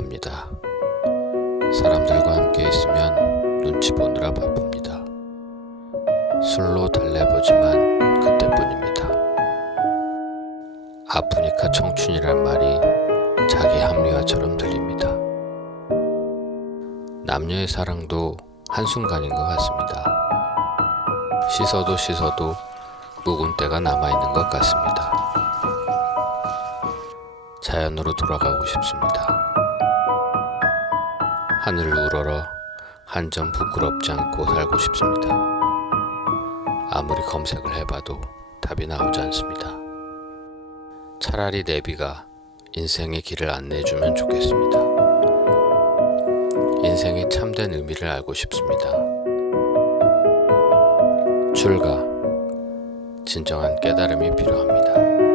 좋아합니다. 사람들과 함께 있으면 눈치 보느라 바쁩니다. 술로 달래보지만 그때뿐입니다. 아프니까 청춘이란 말이 자기 합리화처럼 들립니다. 남녀의 사랑도 한순간인 것 같습니다. 씻어도 씻어도 묵은 때가 남아있는 것 같습니다. 자연으로 돌아가고 싶습니다. 하늘을 우러러 한 점 부끄럽지 않고 살고 싶습니다. 아무리 검색을 해봐도 답이 나오지 않습니다. 차라리 내비가 인생의 길을 안내해주면 좋겠습니다. 인생의 참된 의미를 알고 싶습니다. 출가, 진정한 깨달음이 필요합니다.